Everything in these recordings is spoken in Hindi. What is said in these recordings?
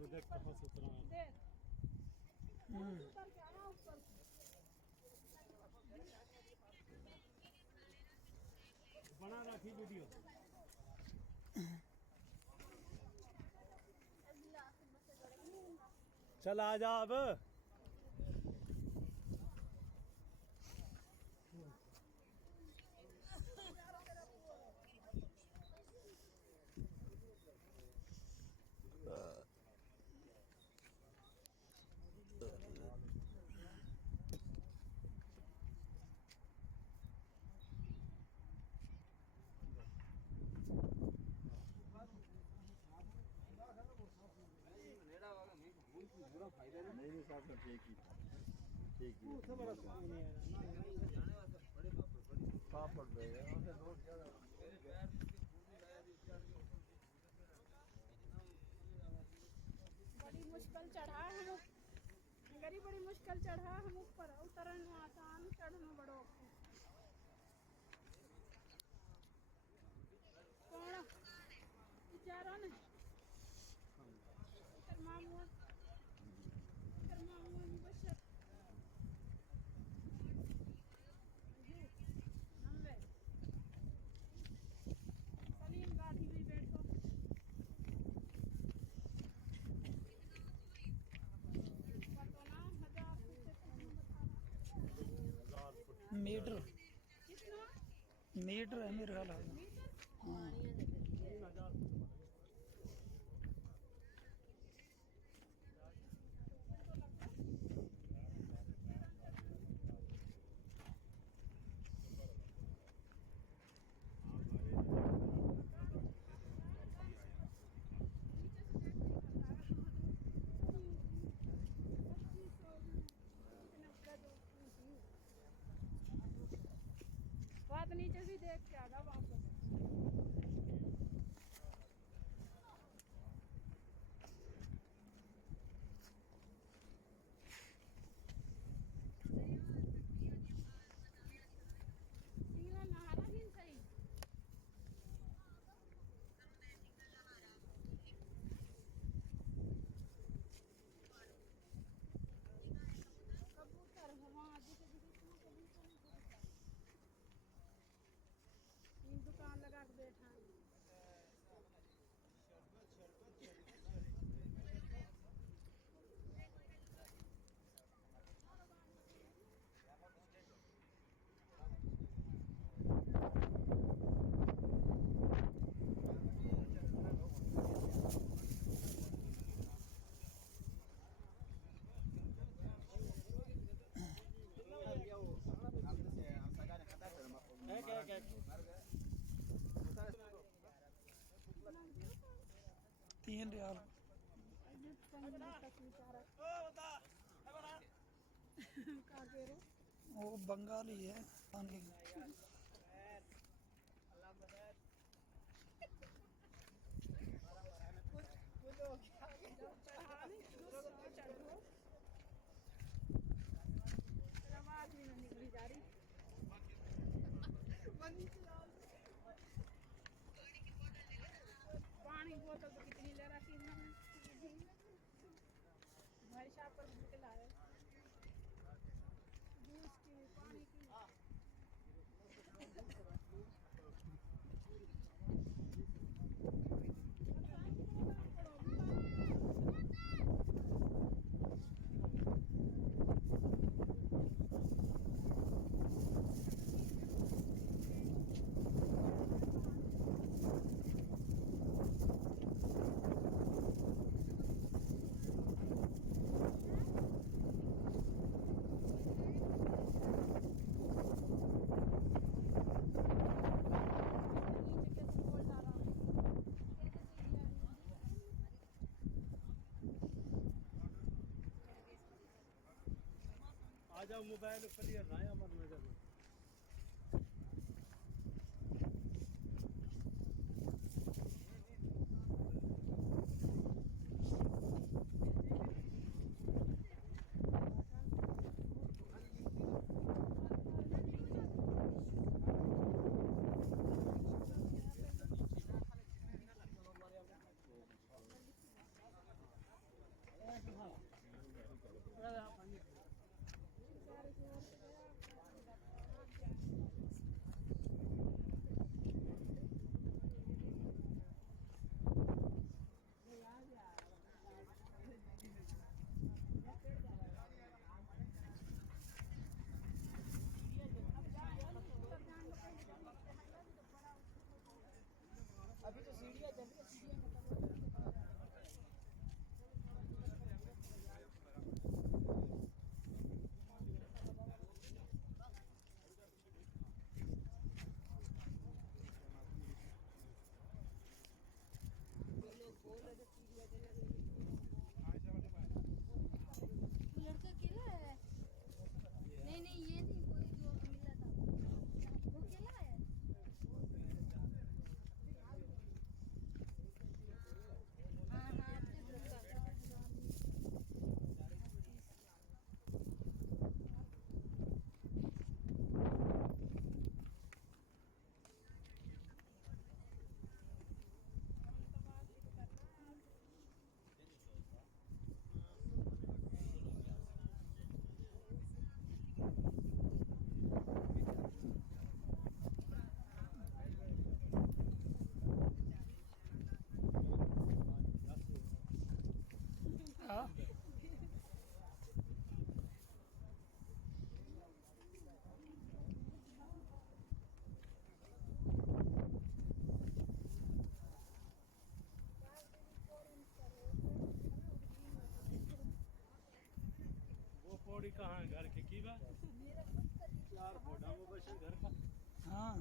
देख कहाँ से उतरा है। देख बना रखी वीडियो। चल आ जा अब। नहीं साहब ठीक ही ठीक ही पापड़ बड़ी मुश्किल चढ़ा हम गरी बड़ी मुश्किल चढ़ा हम ऊपर उतरन आसान चढ़ना बड़ो कौन चारों ने मामू बशर सलीम गाड़ी में बैठो मीटर कितना मीटर है मेरे ख्याल में। हाँ बात नीचे भी देख के आगा वापस सिंगला नहारा ही सही कबूतर वहाँ दिखे दुकान लगा के बैठा ₹3 वो बंगाली है पानी आवाज भी नहीं निकली जा रही पानी की बोतल तो कितनी ले रखी भाई साहब पर निकल आए जूस की पानी की आ जाओ मोबाइल क्लियर ना है हमारे नजर में। लड़का अकेला है? नहीं नहीं, ये नहीं, कोई जो मिला था वो अकेला है। हाँ हाँ, अपने ग्रुप का। हाँ वो पौड़ी कहाँ है घर की बा? 4 पौड़ा वो बस है घर का। हाँ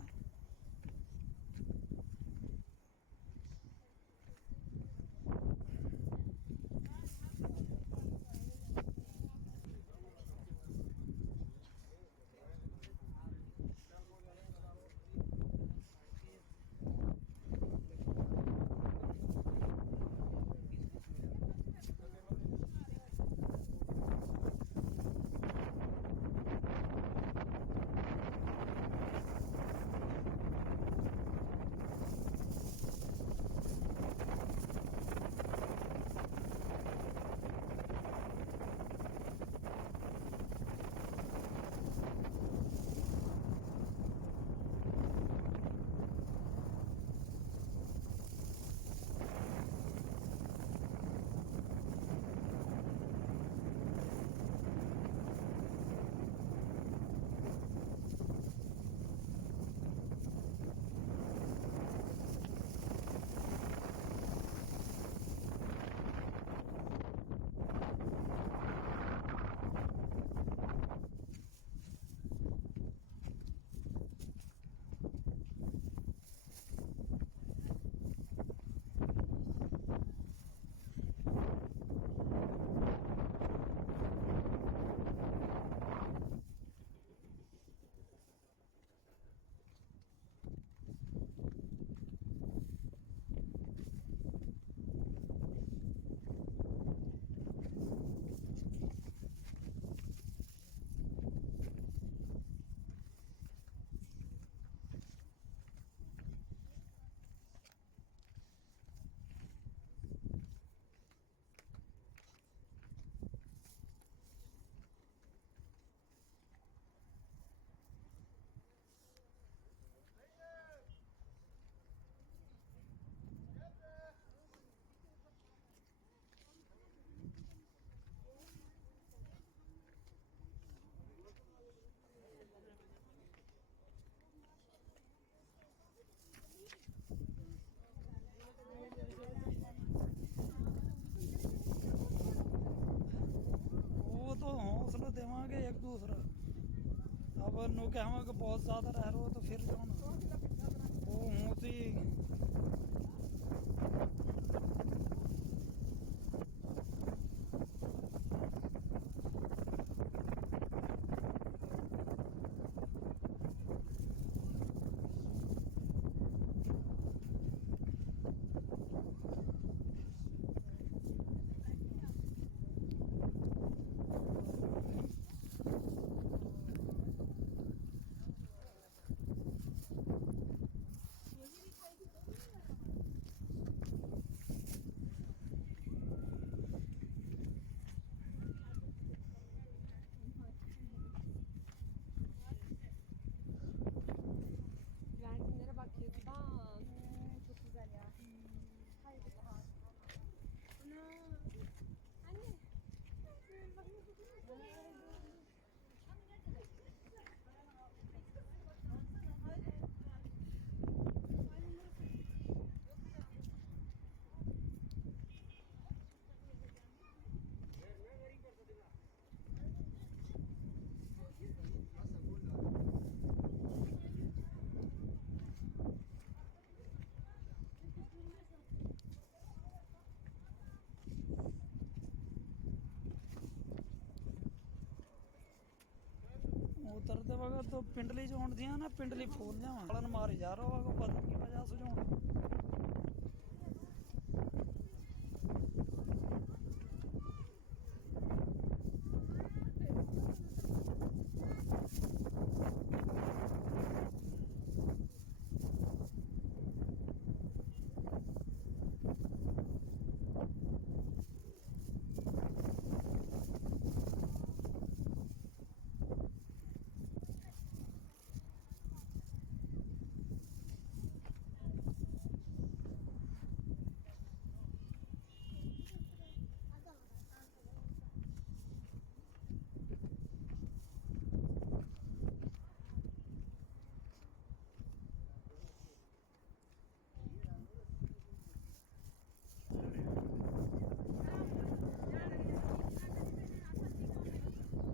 वो तो हौसला देवांगे एक दूसरा। अब नु कहेंगे कि बहुत ज़्यादा रह रहे हो तो फिर जाओ ना वो होती ਉਤਰਦੇ ਵਕਤ ਤੋਂ ਪਿੰਡਲੀ ਚੋਣ ਦੀਆਂ ਨਾ ਪਿੰਡਲੀ ਫੋਲ ਲਿਆਵਾਂ ਵਾਲਨ ਮਾਰ ਜਾ ਰਹਾ ਵਾ ਪਤਾ ਨਹੀਂ ਕੀ ਵਜ੍ਹਾ ਸੁਝਾਉਣ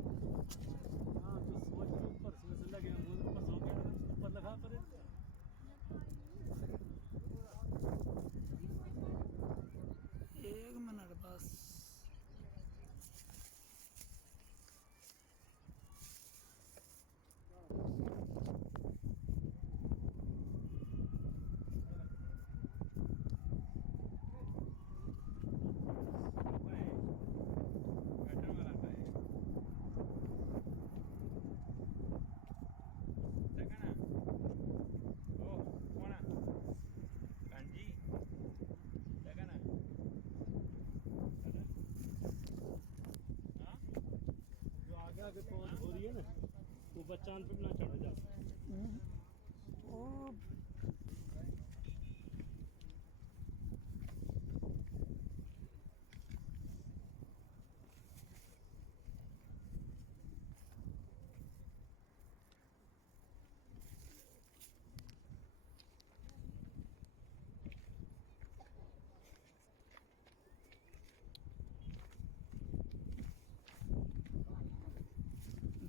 हाँ तो सोच के ऊपर से लगे मुझे ऊपर सो गया ऊपर लगा पर एक मिनट बस आगे पहुंच हो रही है ना वो बच्चान पे ना चढ़ जा ओ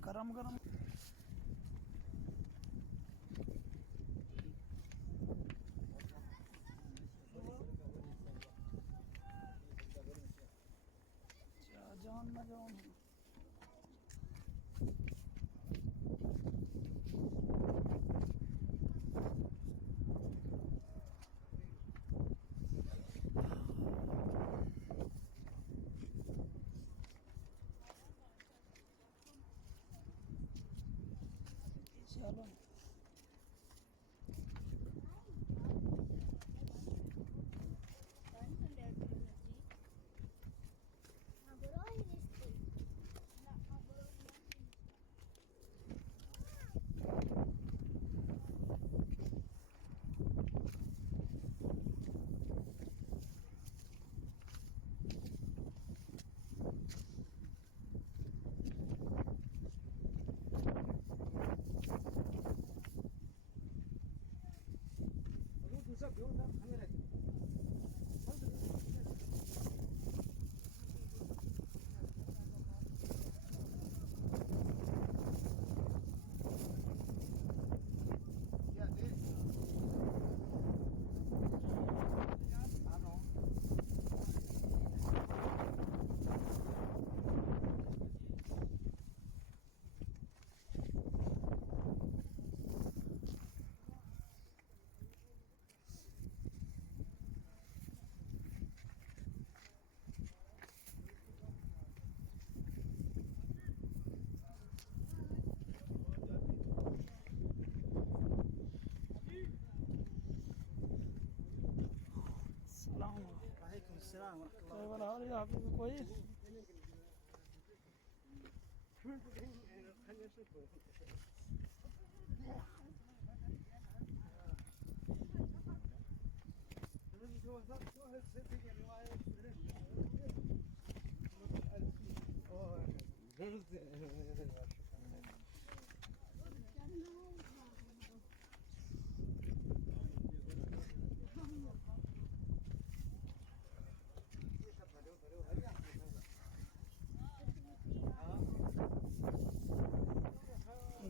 गरम गरम जान ना जान चलो आप कोई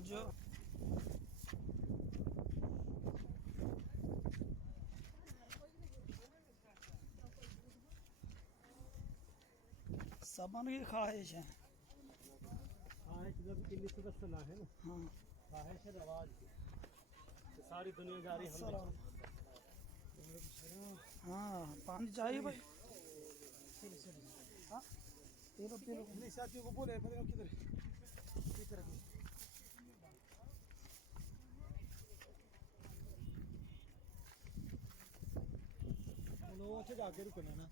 जो सबन की ख्वाहिश है हाँ मतलब कि निस्बत से ना है ना, हाँ ख्वाहिश है रवाज की, तो सारी दुनिया जा रही है हम सलाम। हाँ पानी चाहिए भाई। हाँ पी लो पी लो। अपने साथियों को बोले किधर किधर लोगों से जाके रुकना ना।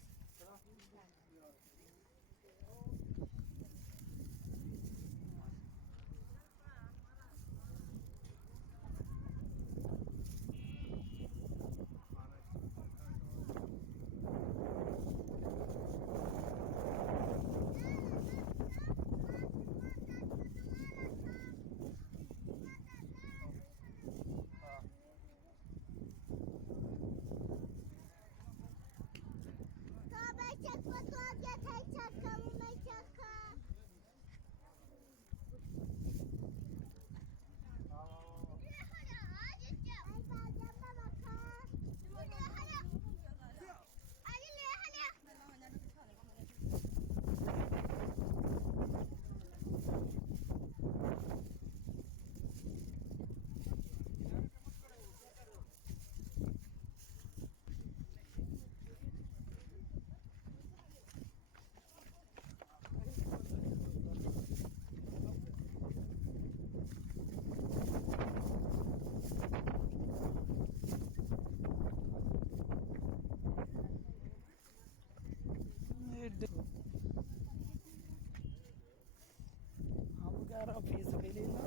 हम कह रहा फीस भी लेना।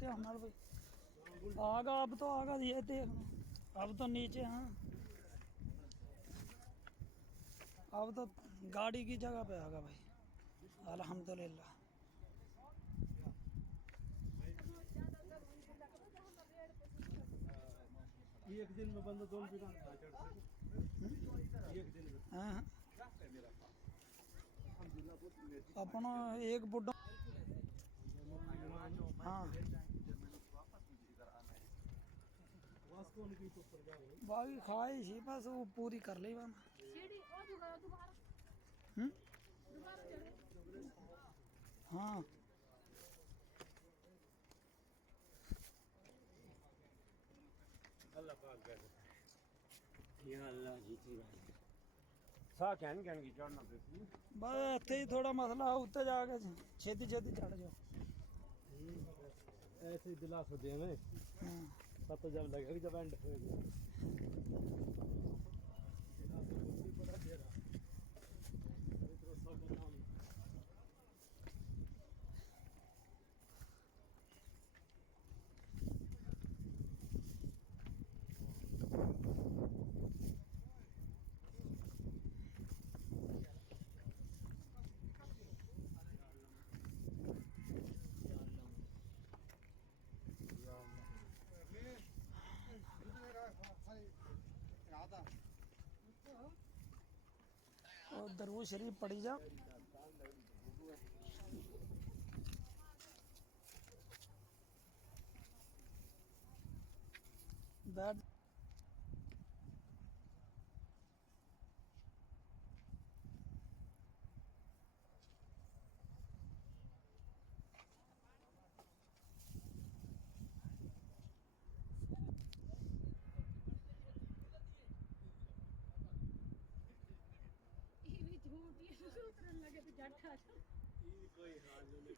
ध्यान नाल भाई आगा। अब तो आगा ये देख, अब तो नीचे हैं, अब तो गाड़ी की जगह पे आगा भाई अल्हम्दुलिल्लाह। एक दिन में बंदा 2 दुकान खा चढ़ते एक दिन में। हाँ अपना एक बुढ़ा हाँ वास्को उनकी तो ऊपर जा रही बाकी ख्वाहिश ही बस वो पूरी कर ली बना। सीढ़ी और दोबारा हम्म? दोबारा चढ़ो। हाँ अल्लाह पाक करे या अल्लाह जीती रहे सा कहन की चढ़ना पे बस इत्थे ही थोड़ा मसला उत्ते जाके छेती छेती चढ़ जाओ। ऐसे ही दिलास हो जाए में हाँ पता जब लगेगा जब एंड हो गया और दरूद शरीफ पढ़ी जा। बैठ ये भी झूठ ये उतरने लगे तो जट आ जाओ। कोई हाल नहीं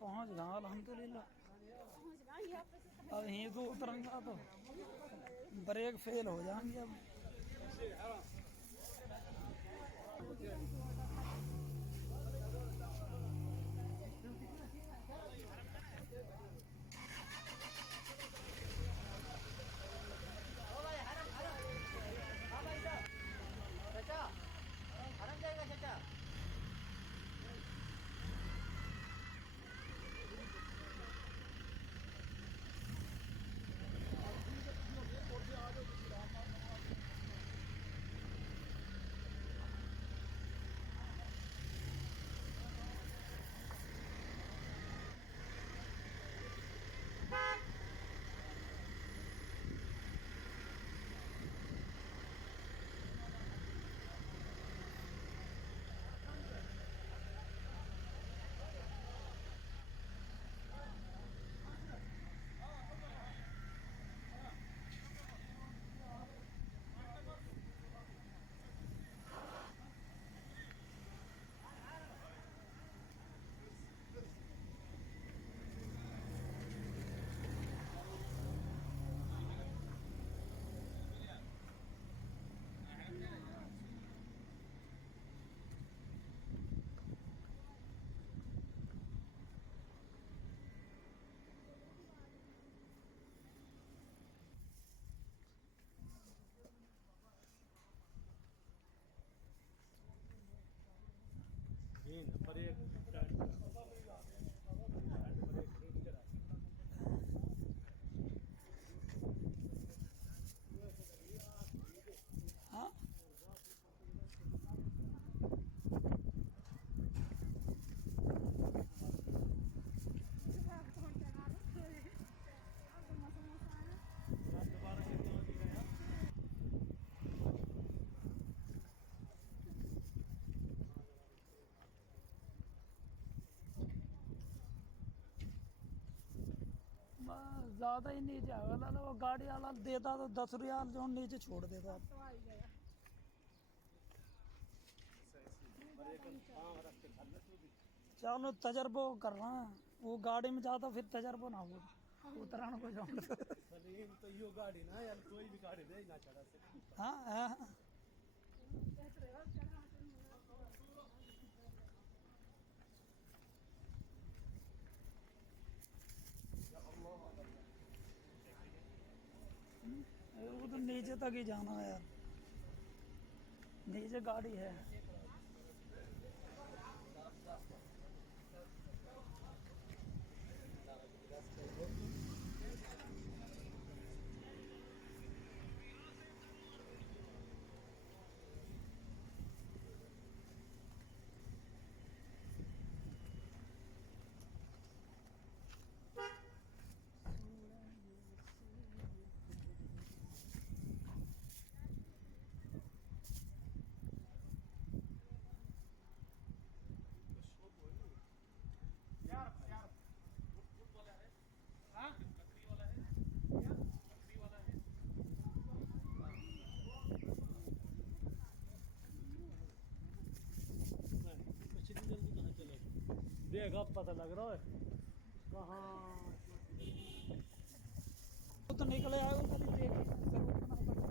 पहुंच गया अल्हम्दुलिल्लाह। पहुंच गए यहाँ पे से अब यहीं तो उतरूंगा तो ब्रेक फेल हो जाएंगे अब। पर एक हाँ बस ज़्यादा ही नीचे आ गया। वो गाड़ी वाला देता तो 10 रियाल जो नीचे छोड़ देता। तो आ ही गया। चलो तजर्बो करना है। वो गाड़ी में जाता फिर तजर्बो ना हो उतरान को जाऊँ सलीम तो यो गाड़ी ना यार कोई भी गाड़ी दे ना चढ़ा सकती। हाँ हाँ कहते रहे हो, चढ़ा के वो तो नीचे तक ही जाना है यार। नीचे गाड़ी है। देख अब पता लग रहा है कहाँ वो तो निकले आए वो कभी देख ही नहीं सकते बना सकते।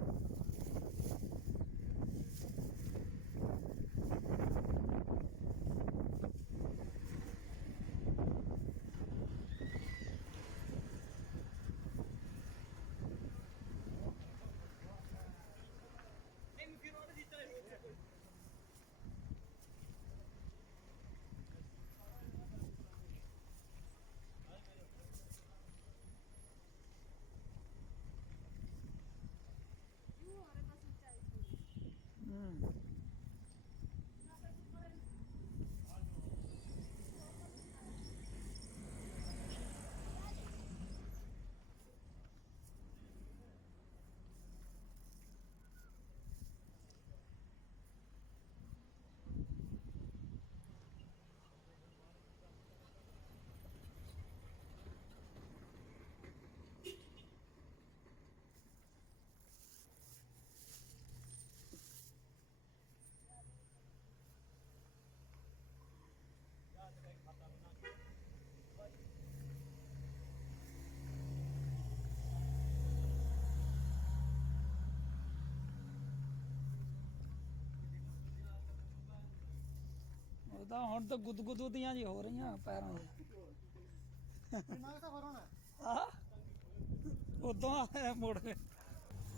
ਉਹਦਾ ਹੁਣ ਤਾਂ ਗੁਦਗੁਦੂ ਦੀਆਂ ਜੀ ਹੋ ਰਹੀਆਂ ਪੈਰਾਂ 'ਚ ਕਿੰਨਾ ਸਫਰ ਹੋਣਾ ਆ ਉਦੋਂ ਆਇਆ ਮੁੜ ਕੇ